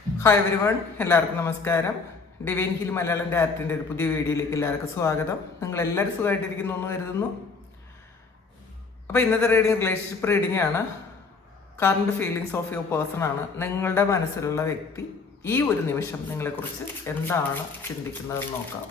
Hi every one എല്ലാവർക്കും നമസ്കാരം. Divine hill Malayalam ഡയറക്റ്റിന്റെ ഒരു പുതിയ വീഡിയോയിലേക്ക് എല്ലാവർക്കും സ്വാഗതം. നിങ്ങൾ എല്ലാവരും സുഖമായിട്ടിരിക്കുന്നു എന്ന് കരുതുന്നു. അപ്പോൾ ഇന്നത്തെ റീഡിങ് റിലേഷൻഷിപ്പ് റീഡിംഗ് ആണ്. Current feelings of your person ആണ് നിങ്ങളുടെ മനസ്സിലുള്ള വ്യക്തി ഈ ഒരു നിമിഷം നിങ്ങളെക്കുറിച്ച് എന്താണ് ചിന്തിക്കുന്നതെന്ന് നോക്കാം.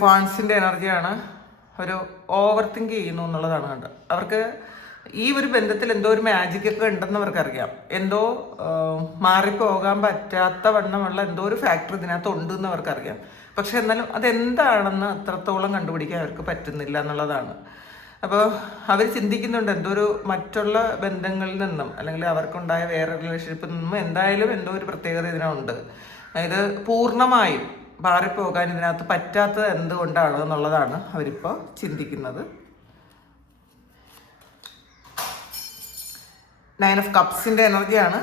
ഫാൻസിന്റെ എനർജിയാണ് ഒരു ഓവർ തിങ്ക് ചെയ്യുന്നു എന്നുള്ളതാണ് കണ്ടത്. അവർക്ക് ഈ ഒരു ബന്ധത്തിൽ എന്തോ ഒരു മാജിക് ഒക്കെ ഉണ്ടെന്ന് അവർക്കറിയാം എന്തോ മാറിപ്പോകാൻ പറ്റാത്ത വണ്ണമുള്ള എന്തോ ഒരു ഫാക്ടർ ഇതിനകത്ത് ഉണ്ട് എന്ന് അവർക്കറിയാം പക്ഷെ എന്നാലും അതെന്താണെന്ന് അത്രത്തോളം കണ്ടുപിടിക്കാൻ അവർക്ക് പറ്റുന്നില്ല എന്നുള്ളതാണ്. അപ്പോൾ അവർ ചിന്തിക്കുന്നുണ്ട് എന്തോ ഒരു മറ്റുള്ള ബന്ധങ്ങളിൽ നിന്നും അല്ലെങ്കിൽ അവർക്കുണ്ടായ വേറെ റിലേഷൻഷിപ്പിൽ നിന്നും എന്തായാലും എന്തോ ഒരു പ്രത്യേകത ഇതിനുണ്ട് അതായത് പൂർണമായും മാറിപ്പോകാൻ ഇതിനകത്ത് പറ്റാത്തത് എന്തുകൊണ്ടാണ് എന്നുള്ളതാണ് അവരിപ്പോൾ ചിന്തിക്കുന്നത്. നയൻ ഓഫ് കപ്സിന്റെ എനർജിയാണ്.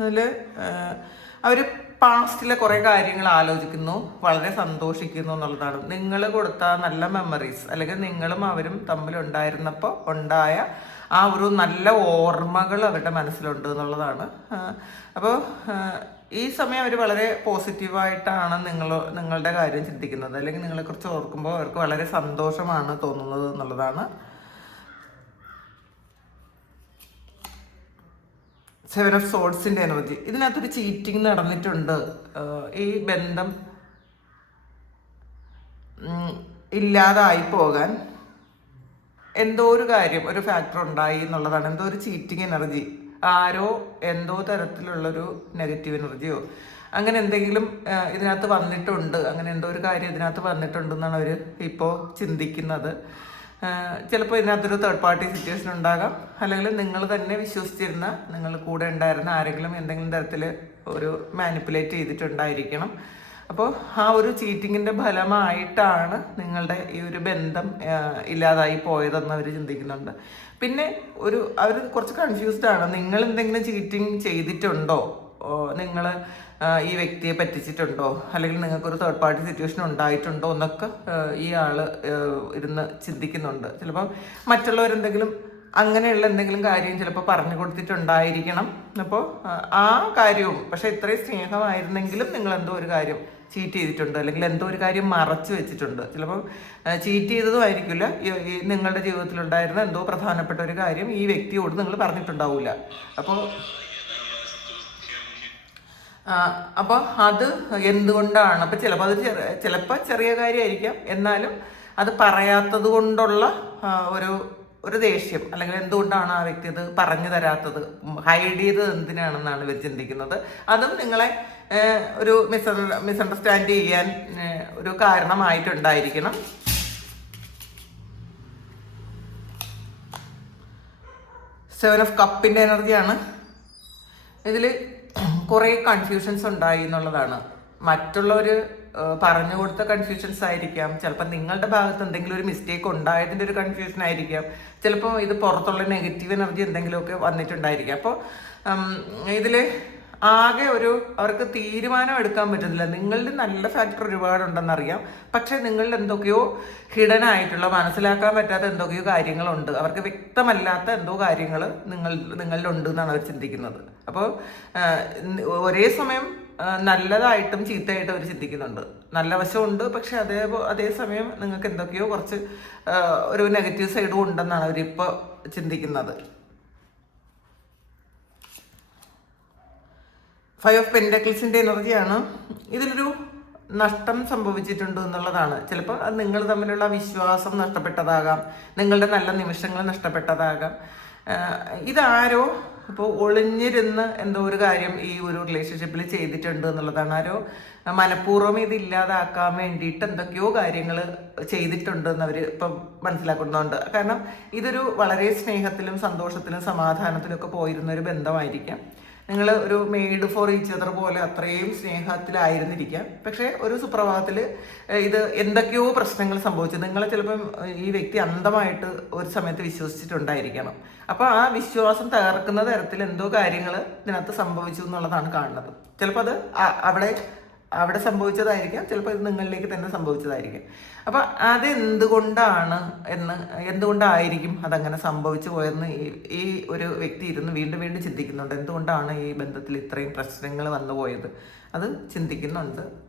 അതിൽ അവർ പാസ്റ്റിലെ കുറേ കാര്യങ്ങൾ ആലോചിക്കുന്നു വളരെ സന്തോഷിക്കുന്നു എന്നുള്ളതാണ്. നിങ്ങൾ കൊടുത്ത നല്ല മെമ്മറീസ് അല്ലെങ്കിൽ നിങ്ങളും അവരും തമ്മിലുണ്ടായിരുന്നപ്പോൾ ഉണ്ടായ ആ ഒരു നല്ല ഓർമ്മകൾ അവരുടെ മനസ്സിലുണ്ട് എന്നുള്ളതാണ്. അപ്പോൾ ഈ സമയം അവർ വളരെ പോസിറ്റീവായിട്ടാണ് നിങ്ങൾ നിങ്ങളുടെ കാര്യം ചിന്തിക്കുന്നത്. അല്ലെങ്കിൽ നിങ്ങളെ നിങ്ങളെക്കുറിച്ച് ഓർക്കുമ്പോൾ അവർക്ക് വളരെ സന്തോഷമാണ് തോന്നുന്നത് എന്നുള്ളതാണ്. സെവൻ ഓഫ് സോഡ്സിന്റെ എനർജി ഇതിനകത്തൊരു ചീറ്റിംഗ് നടന്നിട്ടുണ്ട്. ഈ ബന്ധം ഇല്ലാതായി പോകാൻ എന്തോ ഒരു കാര്യം ഒരു ഫാക്ടർ ഉണ്ടായി എന്നുള്ളതാണ്. എന്തോ ഒരു ചീറ്റിംഗ് എനർജി ആരോ എന്തോ തരത്തിലുള്ളൊരു നെഗറ്റീവ് എനർജിയോ അങ്ങനെ എന്തെങ്കിലും ഇതിനകത്ത് വന്നിട്ടുണ്ട് അങ്ങനെ എന്തോ ഒരു കാര്യം ഇതിനകത്ത് വന്നിട്ടുണ്ടെന്നാണ് അവർ ഇപ്പോൾ ചിന്തിക്കുന്നത്. ചിലപ്പോൾ ഇതിനകത്തൊരു തേർഡ് പാർട്ടി സിറ്റുവേഷൻ ഉണ്ടാകാം. അല്ലെങ്കിൽ നിങ്ങൾ തന്നെ വിശ്വസിച്ചിരുന്ന നിങ്ങൾ കൂടെ ഉണ്ടായിരുന്ന ആരെങ്കിലും എന്തെങ്കിലും തരത്തിൽ ഒരു മാനിപ്പുലേറ്റ് ചെയ്തിട്ടുണ്ടായിരിക്കണം. അപ്പോൾ ആ ഒരു ചീറ്റിങ്ങിന്റെ ഫലമായിട്ടാണ് നിങ്ങളുടെ ഈ ഒരു ബന്ധം ഇല്ലാതായി പോയതെന്ന് അവർ ചിന്തിക്കുന്നുണ്ട്. പിന്നെ ഒരു അവർ കുറച്ച് കൺഫ്യൂസ്ഡ് ആണ്. നിങ്ങൾ എന്തെങ്കിലും ചീറ്റിംഗ് ചെയ്തിട്ടുണ്ടോ നിങ്ങൾ ഈ വ്യക്തിയെ പറ്റിച്ചിട്ടുണ്ടോ? അല്ലെങ്കിൽ നിങ്ങൾക്കൊരു തേർഡ് പാർട്ടി സിറ്റുവേഷൻ ഉണ്ടായിട്ടുണ്ടോ എന്നൊക്കെ ഈ ആൾ ഇരുന്ന് ചിന്തിക്കുന്നുണ്ട്. ചിലപ്പം മറ്റുള്ളവരെന്തെങ്കിലും അങ്ങനെയുള്ള എന്തെങ്കിലും കാര്യം ചിലപ്പോൾ പറഞ്ഞു കൊടുത്തിട്ടുണ്ടായിരിക്കണം. അപ്പോൾ ആ കാര്യവും പക്ഷേ ഇത്രയും സ്നേഹമായിരുന്നെങ്കിലും നിങ്ങൾ എന്തോ ഒരു കാര്യം ചീറ്റ് ചെയ്തിട്ടുണ്ട് അല്ലെങ്കിൽ എന്തോ ഒരു കാര്യം മറച്ചു വെച്ചിട്ടുണ്ട്. ചിലപ്പോൾ ചീറ്റ് ചെയ്തതും ആയിരിക്കില്ല. ഈ- ഈ നിങ്ങളുടെ ജീവിതത്തിലുണ്ടായിരുന്ന എന്തോ പ്രധാനപ്പെട്ട ഒരു കാര്യം ഈ വ്യക്തിയോട് നിങ്ങൾ പറഞ്ഞിട്ടുണ്ടാവില്ല അപ്പോൾ അപ്പോൾ അത് എന്തുകൊണ്ടാണ്? അപ്പോൾ ചിലപ്പോൾ അത് ചെറിയ ചിലപ്പോൾ ചെറിയ കാര്യമായിരിക്കാം. എന്നാലും അത് പറയാത്തത് കൊണ്ടുള്ള ഒരു ഒരു ദേഷ്യം. അല്ലെങ്കിൽ എന്തുകൊണ്ടാണ് ആ വ്യക്തി അത് പറഞ്ഞു തരാത്തത്? ഹൈഡ് ചെയ്തത് എന്തിനാണെന്നാണ് ഇവർ ചിന്തിക്കുന്നത്. അതും നിങ്ങളെ ഒരു മിസ് മിസ്അണ്ടർസ്റ്റാൻഡ് ചെയ്യാൻ ഒരു കാരണമായിട്ടുണ്ടായിരിക്കണം. സെവൻ ഓഫ് കപ്പിന്റെ എനർജിയാണ് ഇതിൽ കുറേ കൺഫ്യൂഷൻസ് ഉണ്ടായി എന്നുള്ളതാണ്. മറ്റുള്ളവർ പറഞ്ഞു കൊടുത്ത കൺഫ്യൂഷൻസ് ആയിരിക്കാം. ചിലപ്പോൾ നിങ്ങളുടെ ഭാഗത്ത് എന്തെങ്കിലും ഒരു മിസ്റ്റേക്ക് ഉണ്ടായതിന്റെ ഒരു കൺഫ്യൂഷൻ ആയിരിക്കാം. ചിലപ്പോൾ ഇത് പുറത്തുള്ള നെഗറ്റീവ് എനർജി എന്തെങ്കിലുമൊക്കെ വന്നിട്ടുണ്ടായിരിക്കാം. അപ്പോൾ ഇതിൽ ആകെ ഒരു അവർക്ക് തീരുമാനം എടുക്കാൻ പറ്റുന്നില്ല. നിങ്ങളുടെ നല്ല ഫാക്ടർ ഒരുപാടുണ്ടെന്നറിയാം. പക്ഷേ നിങ്ങളുടെ എന്തൊക്കെയോ ഹിഡൻ ആയിട്ടുള്ള മനസ്സിലാക്കാൻ പറ്റാത്ത എന്തൊക്കെയോ കാര്യങ്ങളുണ്ട്. അവർക്ക് വ്യക്തമല്ലാത്ത എന്തോ കാര്യങ്ങൾ നിങ്ങൾ നിങ്ങളിലുണ്ട് എന്നാണ് അവർ ചിന്തിക്കുന്നത്. അപ്പോൾ ഒരേ സമയം നല്ലതായിട്ടും ചീത്തയായിട്ടും അവർ ചിന്തിക്കുന്നുണ്ട്. നല്ല വശമുണ്ട് പക്ഷെ അതേ അതേസമയം നിങ്ങൾക്ക് എന്തൊക്കെയോ കുറച്ച് ഒരു നെഗറ്റീവ് സൈഡും ഉണ്ടെന്നാണ് അവരിപ്പോൾ ചിന്തിക്കുന്നത്. ഫൈവ് ഓഫ് പെൻഡക്കിൾസിന്റെ എനർജിയാണ് ഇതിലൊരു നഷ്ടം സംഭവിച്ചിട്ടുണ്ട് എന്നുള്ളതാണ്. ചിലപ്പോൾ അത് നിങ്ങൾ തമ്മിലുള്ള വിശ്വാസം നഷ്ടപ്പെട്ടതാകാം. നിങ്ങളുടെ നല്ല നിമിഷങ്ങൾ നഷ്ടപ്പെട്ടതാകാം. ഇതാരോ ഇപ്പോൾ ഒളിഞ്ഞിരുന്ന് എന്തോ ഒരു കാര്യം ഈ ഒരു റിലേഷൻഷിപ്പിൽ ചെയ്തിട്ടുണ്ട് എന്നുള്ളതാണ്. ആരോ മനഃപൂർവം ഇതില്ലാതാക്കാൻ വേണ്ടിയിട്ട് എന്തൊക്കെയോ കാര്യങ്ങൾ ചെയ്തിട്ടുണ്ട് എന്നവർ ഇപ്പം മനസ്സിലാക്കുന്നുണ്ട്. കാരണം ഇതൊരു വളരെ സ്നേഹത്തിലും സന്തോഷത്തിലും സമാധാനത്തിലും ഒക്കെ പോയിരുന്ന ഒരു ബന്ധമായിരിക്കാം. നിങ്ങൾ ഒരു മെയ്ഡ് ഫോർ ഈച്ച് അതർ പോലെ അത്രയും സ്നേഹത്തിലായിരുന്നിരിക്കാം. പക്ഷേ ഒരു സുപ്രഭാതത്തിൽ ഇത് എന്തൊക്കെയോ പ്രശ്നങ്ങൾ സംഭവിച്ചു. നിങ്ങളെ ചിലപ്പം ഈ വ്യക്തി അന്ധമായിട്ട് ഒരു സമയത്ത് വിശ്വസിച്ചിട്ടുണ്ടായിരിക്കണം. അപ്പോൾ ആ വിശ്വാസം തകർക്കുന്ന തരത്തിൽ എന്തോ കാര്യങ്ങൾ ഇതിനകത്ത് സംഭവിച്ചു എന്നുള്ളതാണ് കാണുന്നത്. ചിലപ്പോൾ അത് അവിടെ അവിടെ സംഭവിച്ചതായിരിക്കാം. ചിലപ്പോൾ ഇത് നിങ്ങളിലേക്ക് തന്നെ സംഭവിച്ചതായിരിക്കാം. അപ്പം അതെന്തുകൊണ്ടാണ് എന്ന് എന്തുകൊണ്ടായിരിക്കും അതങ്ങനെ സംഭവിച്ചു പോയെന്ന് ഈ ഒരു വ്യക്തി ഇരുന്ന് വീണ്ടും വീണ്ടും ചിന്തിക്കുന്നുണ്ട്. എന്തുകൊണ്ടാണ് ഈ ബന്ധത്തിൽ ഇത്രയും പ്രശ്നങ്ങൾ വന്നു പോയത്? അത് ചിന്തിക്കുന്നുണ്ട്.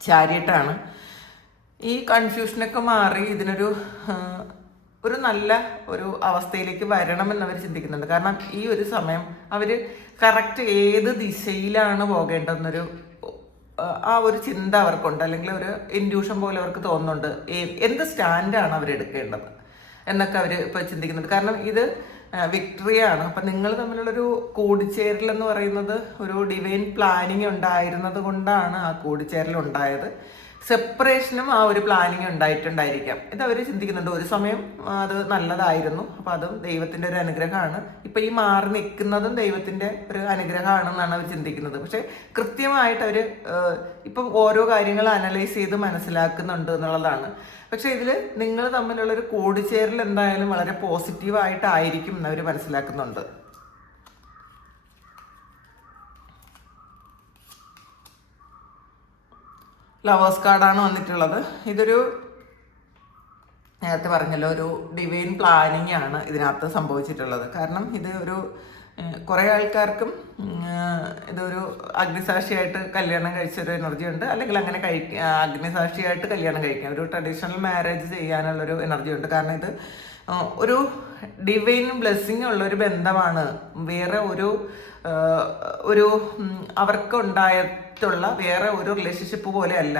ചാരിയട്ടാണ്. ഈ കൺഫ്യൂഷനൊക്കെ മാറി ഇതിനൊരു ഒരു നല്ല ഒരു അവസ്ഥയിലേക്ക് വരണമെന്ന് അവർ ചിന്തിക്കുന്നുണ്ട്. കാരണം ഈ ഒരു സമയം അവർ കറക്റ്റ് ഏത് ദിശയിലാണ് പോകേണ്ടതെന്നൊരു ആ, ഒരു ചിന്ത അവർക്കുണ്ട്. അല്ലെങ്കിൽ ഒരു ഇൻഡ്യൂഷൻ പോലെ അവർക്ക് തോന്നുന്നുണ്ട്. എന്ത് സ്റ്റാൻഡാണ് അവർ എടുക്കേണ്ടത് എന്നൊക്കെ അവർ ഇപ്പോൾ ചിന്തിക്കുന്നുണ്ട്. കാരണം ഇത് വിക്ടറിയാണ് അപ്പം നിങ്ങൾ തമ്മിലുള്ളൊരു കൂടിച്ചേരൽ എന്ന് പറയുന്നത് ഒരു ഡിവൈൻ പ്ലാനിങ് ഉണ്ടായിരുന്നത് കൊണ്ടാണ് ആ കൂടിച്ചേരൽ ഉണ്ടായത്. സെപ്പറേഷനും ആ ഒരു പ്ലാനിങ് ഉണ്ടായിട്ടുണ്ടായിരിക്കാം. ഇത് അവർ ചിന്തിക്കുന്നുണ്ട്. ഒരു സമയം അത് നല്ലതായിരുന്നു. അപ്പം അതും ദൈവത്തിന്റെ ഒരു അനുഗ്രഹമാണ്. ഇപ്പം ഈ മാറി നിൽക്കുന്നതും ദൈവത്തിന്റെ ഒരു അനുഗ്രഹമാണെന്നാണ് അവർ ചിന്തിക്കുന്നത്. പക്ഷേ കൃത്യമായിട്ട് അവർ ഇപ്പം ഓരോ കാര്യങ്ങൾ അനലൈസ് ചെയ്ത് മനസ്സിലാക്കുന്നുണ്ട് എന്നുള്ളതാണ്. പക്ഷെ ഇതിൽ നിങ്ങൾ തമ്മിലുള്ള ഒരു കൂടിച്ചേരൽ എന്തായാലും വളരെ പോസിറ്റീവായിട്ടായിരിക്കും എന്നവർ മനസ്സിലാക്കുന്നുണ്ട്. ലവേഴ്സ് കാർഡാണ് വന്നിട്ടുള്ളത്. ഇതൊരു നേരത്തെ പറഞ്ഞല്ലോ ഒരു ഡിവൈൻ പ്ലാനിങ് ആണ് ഇതിനകത്ത് സംഭവിച്ചിട്ടുള്ളത്. കാരണം ഇത് ഒരു കുറേ ആൾക്കാർക്കും ഇതൊരു അഗ്നിസാക്ഷിയായിട്ട് കല്യാണം കഴിച്ചൊരു എനർജി ഉണ്ട്. അല്ലെങ്കിൽ അങ്ങനെ ആ, അഗ്നിസാക്ഷിയായിട്ട് കല്യാണം കഴിക്കാം. ഒരു ട്രഡീഷണൽ മാരേജ് ചെയ്യാനുള്ളൊരു എനർജി ഉണ്ട്. കാരണം ഇത് ഒരു ഡിവൈൻ ബ്ലെസ്സിങ് ഉള്ള ഒരു ബന്ധമാണ്. വേറെ ഒരു ഒരു ഉം, അവർക്ക് വേറെ ഒരു റിലേഷൻഷിപ്പ് പോലെ അല്ല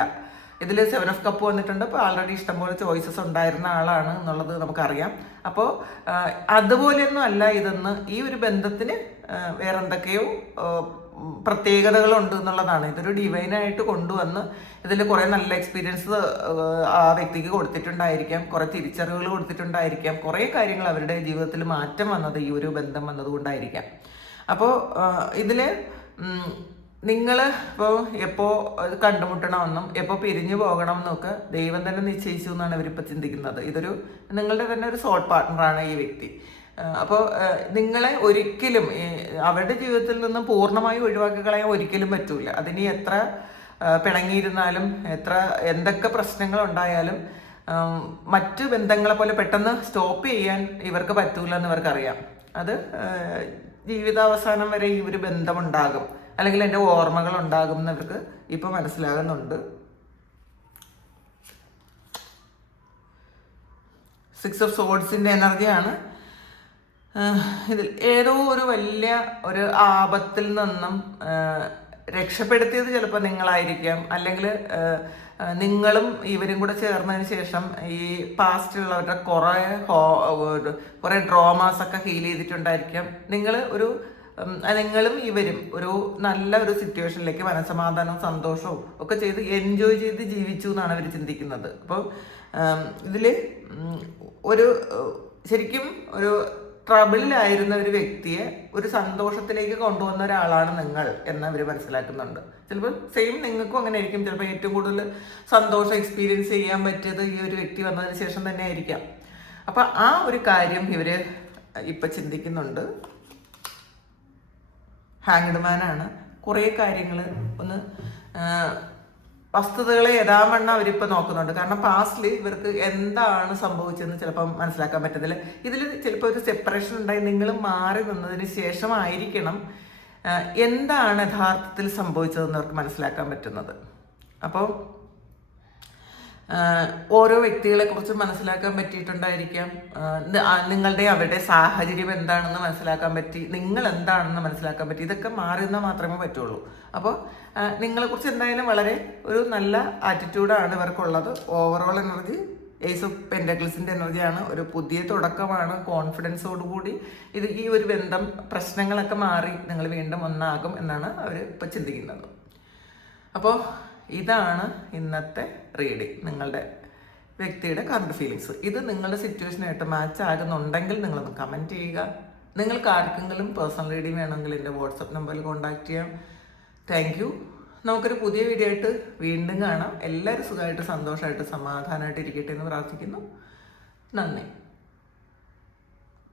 ഇതിൽ സെവൻ ഓഫ് കപ്പ് വന്നിട്ടുണ്ട്. അപ്പോൾ ആൾറെഡി ഇഷ്ടംപോലെ ചോയ്സസ് ഉണ്ടായിരുന്ന ആളാണ് എന്നുള്ളത് നമുക്കറിയാം. അപ്പോൾ അതുപോലെയൊന്നും അല്ല ഇതെന്ന് ഈ ഒരു ബന്ധത്തിന് വേറെ എന്തൊക്കെയോ പ്രത്യേകതകളുണ്ട് എന്നുള്ളതാണ്. ഇതൊരു ഡിവൈനായിട്ട് കൊണ്ടുവന്ന് ഇതിൽ കുറേ നല്ല എക്സ്പീരിയൻസ് ആ വ്യക്തിക്ക് കൊടുത്തിട്ടുണ്ടായിരിക്കാം. കുറേ തിരിച്ചറിവുകൾ കൊടുത്തിട്ടുണ്ടായിരിക്കാം. കുറേ കാര്യങ്ങൾ അവരുടെ ജീവിതത്തിൽ മാറ്റം വന്നത് ഈ ഒരു ബന്ധം വന്നതുകൊണ്ടായിരിക്കാം. അപ്പോൾ ഇതിൽ നിങ്ങൾ ഇപ്പോൾ എപ്പോൾ കണ്ടുമുട്ടണമെന്നും എപ്പോൾ പിരിഞ്ഞു പോകണം എന്നൊക്കെ ദൈവം തന്നെ നിശ്ചയിച്ചു എന്നാണ് ഇവരിപ്പോൾ ചിന്തിക്കുന്നത്. ഇതൊരു നിങ്ങളുടെ തന്നെ ഒരു സോൾട്ട് പാർട്ട്ണറാണ് ഈ വ്യക്തി. അപ്പോൾ നിങ്ങളെ ഒരിക്കലും അവരുടെ ജീവിതത്തിൽ നിന്ന് പൂർണമായി ഒഴിവാക്കി കളയാൻ ഒരിക്കലും പറ്റൂല. അതിനി എത്ര പിണങ്ങിയിരുന്നാലും എത്ര എന്തൊക്കെ പ്രശ്നങ്ങൾ ഉണ്ടായാലും മറ്റു ബന്ധങ്ങളെ പോലെ പെട്ടെന്ന് സ്റ്റോപ്പ് ചെയ്യാൻ ഇവർക്ക് പറ്റൂല എന്ന് ഇവർക്കറിയാം. അത് ജീവിതാവസാനം വരെ ഈ ഒരു ബന്ധമുണ്ടാകും. അല്ലെങ്കിൽ എന്റെ ഓർമ്മകൾ ഉണ്ടാകും എന്ന് ഇവർക്ക് ഇപ്പം മനസ്സിലാകുന്നുണ്ട്. സിക്സ് ഓഫ് സോഡ്സിന്റെ എനർജിയാണ്. ഇതിൽ ഏതോ ഒരു വലിയ ഒരു ആപത്തിൽ നിന്നും രക്ഷപ്പെടുത്തിയത് ചിലപ്പോൾ നിങ്ങളായിരിക്കാം. അല്ലെങ്കിൽ നിങ്ങളും ഇവരും കൂടെ ചേർന്നതിന് ശേഷം ഈ പാസ്റ്റിലുള്ളവരുടെ കുറേ ഹോ കുറേ ഡ്രോമാസൊക്കെ ഹീൽ ചെയ്തിട്ടുണ്ടായിരിക്കാം. നിങ്ങൾ ഒരു നിങ്ങളും ഇവരും ഒരു നല്ല ഒരു സിറ്റുവേഷനിലേക്ക് മനസമാധാനവും സന്തോഷവും ഒക്കെ ചെയ്ത് എൻജോയ് ചെയ്ത് ജീവിച്ചു എന്നാണ് അവർ ചിന്തിക്കുന്നത്. അപ്പോൾ ഇതിൽ ഒരു ശരിക്കും ഒരു ട്രബിളിലായിരുന്ന ഒരു വ്യക്തിയെ ഒരു സന്തോഷത്തിലേക്ക് കൊണ്ടുവന്ന ഒരാളാണ് നിങ്ങൾ എന്ന് അവർ മനസ്സിലാക്കുന്നുണ്ട്. ചിലപ്പോൾ സെയിം നിങ്ങൾക്കും അങ്ങനെ ആയിരിക്കും. ചിലപ്പോൾ ഏറ്റവും കൂടുതൽ സന്തോഷം എക്സ്പീരിയൻസ് ചെയ്യാൻ പറ്റിയത് ഈ ഒരു വ്യക്തി വന്നതിന് ശേഷം തന്നെ ആയിരിക്കാം. അപ്പം ആ ഒരു കാര്യം ഇവർ ഇപ്പം ചിന്തിക്കുന്നുണ്ട്. ഹാങ്ഡ് മാനാണ് കുറേ കാര്യങ്ങൾ ഒന്ന് വസ്തുതകളെ യഥാവണ്ണം അവരിപ്പോൾ നോക്കുന്നുണ്ട്. കാരണം പാസ്റ്റിൽ ഇവർക്ക് എന്താണ് സംഭവിച്ചതെന്ന് ചിലപ്പം മനസ്സിലാക്കാൻ പറ്റത്തില്ല. ഇതിൽ ചിലപ്പോൾ ഒരു സെപ്പറേഷൻ ഉണ്ടായി നിങ്ങൾ മാറി നിന്നതിന് ശേഷമായിരിക്കണം എന്താണ് യഥാർത്ഥത്തിൽ സംഭവിച്ചതെന്ന് അവർക്ക് മനസ്സിലാക്കാൻ പറ്റുന്നത്. അപ്പോൾ ഓരോ വ്യക്തികളെ കുറിച്ച് മനസ്സിലാക്കാൻ പറ്റിയിട്ടുണ്ടായിരിക്കാം. നിങ്ങളുടെ അവരുടെ സാഹചര്യം എന്താണെന്ന് മനസ്സിലാക്കാൻ പറ്റി നിങ്ങൾ എന്താണെന്ന് മനസ്സിലാക്കാൻ പറ്റി ഇതൊക്കെ മാറുന്ന മാത്രമേ പറ്റുള്ളൂ. അപ്പോൾ നിങ്ങളെ കുറിച്ച് എന്തായാലും വളരെ ഒരു നല്ല ആറ്റിറ്റ്യൂഡാണ് ഇവർക്കുള്ളത്. ഓവറോൾ എനർജി ഏസ് ഓഫ് പെൻഡക്കിൾസിന്റെ എനർജിയാണ് ഒരു പുതിയ തുടക്കമാണ്. കോൺഫിഡൻസോടുകൂടി ഇത് ഈ ഒരു ബന്ധം പ്രശ്നങ്ങളൊക്കെ മാറി നിങ്ങൾ വീണ്ടും ഒന്നാകും എന്നാണ് അവർ ഇപ്പോൾ ചിന്തിക്കുന്നത്. അപ്പോൾ ഇതാണ് ഇന്നത്തെ റീഡിങ് നിങ്ങളുടെ വ്യക്തിയുടെ കറണ്ട് ഫീലിങ്സ് ഇത് നിങ്ങളുടെ സിറ്റുവേഷനായിട്ട് മാച്ച് ആകുന്നുണ്ടെങ്കിൽ നിങ്ങളൊന്ന് കമന്റ് ചെയ്യുക. നിങ്ങൾക്ക് ആർക്കെങ്കിലും പേഴ്സണൽ റീഡിങ് വേണമെങ്കിൽ എന്റെ വാട്സപ്പ് നമ്പറിൽ കോൺടാക്റ്റ് ചെയ്യാം. താങ്ക് യു നമുക്കൊരു പുതിയ വീഡിയോ ആയിട്ട് വീണ്ടും കാണാം. എല്ലാവരും സുഖമായിട്ട് സന്തോഷമായിട്ട് സമാധാനമായിട്ട് ഇരിക്കട്ടെ എന്ന് പ്രാർത്ഥിക്കുന്നു. നന്ദി.